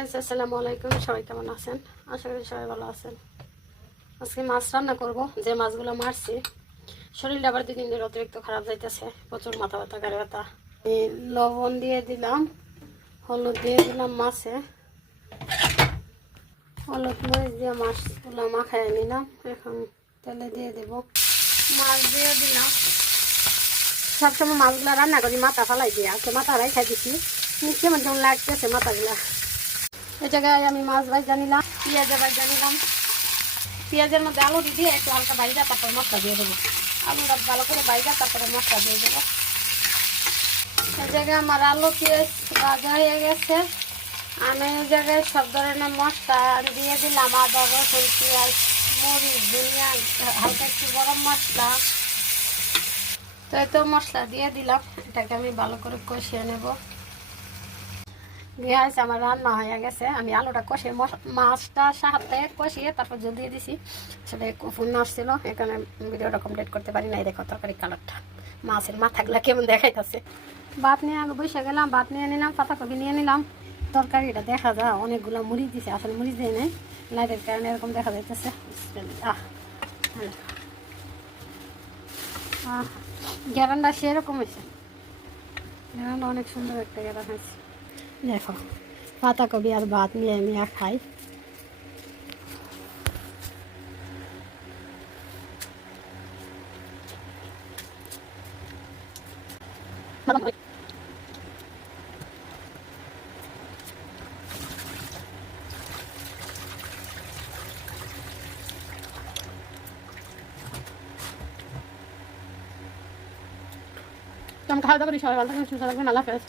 Guys আসসালামু আলাইকুম। সবাই কেমন আছেন? আশা করি সবাই ভালো আছেন। আজকে মাছ রান্না করব। যে মাছগুলো মারছি শরীরটা আবার 2 দিন ধরে অতিরিক্ত খারাপ যাইতেছে, প্রচুর মাথা ব্যথা, গাড়ি ব্যথা। লবণ দিয়ে দিলাম, হলুদ দিয়ে দিলাম মাছে, হলুদ মরিচ দিয়ে মাছগুলো মাখায় নিলাম। এখন তেলে দিয়ে দেব, মাছ দিয়ে দিলাম। সবসময় মাছগুলো রান্না করি মাথা ফালাই দিয়ে, আজকে মাথা হারাই খাইতেছি, কেমন কেমন লাগতেছে মাথাগুলা। এই জায়গায় আমি মাছ ভাজা নিলাম, পেঁয়াজের ভাজা নিলাম। পেঁয়াজের মধ্যে আলু দিয়ে একটু হালকা ভাজা, তারপরে মশলা দিয়ে দেবো। আলুটা ভালো করে ভাজা, তারপরে মশলা দিয়ে দেবো। এই জায়গায় আমার আলু পেঁয়াজ ভাজা হয়ে গেছে। আমি এই জায়গায় সব ধরনের মশলা দিয়ে দিলাম, আদা রসুন পেঁয়াজ মরিচ ধনিয়া, হালকা একটু গরম মশলা। তো এই তো মশলা দিয়ে দিলাম, এটাকে আমি ভালো করে কষিয়ে নেব। গ্যাস আমার রান্না হয়ে গেছে। আমি আলুটা কষিয়ে মাছটা সাথে কষিয়ে তারপর জল দিয়ে দিছি। আসলে ফোন আসছিল, এখানে ভিডিওটা কমপ্লিট করতে পারি নাই। দেখো তরকারি কালারটা, মাছের মাথাগুলা কেমন দেখাইতেছে। ভাত নিয়ে আগে বসে গেলাম, ভাত নিয়ে নিলাম, পাতাকপি নিয়ে নিলাম। তরকারিটা দেখা যায় অনেকগুলো মরিচ দিছে, আসলে মরিচ দিয়ে নেই, লাইটের কারণে এরকম দেখা যাইতেছে। গ্যারানটা সেরকম হয়েছে, গ্যারানটা অনেক সুন্দর একটা গ্যারান হয়েছে। দেখো পাতাকপি আর ভাত নিয়ে আমি খাই। আমি খাওয়া দাওয়া করি, সবাই ভালো থাকবেন, সুস্থ থাকবেন, আল্লাহ হাফেজ।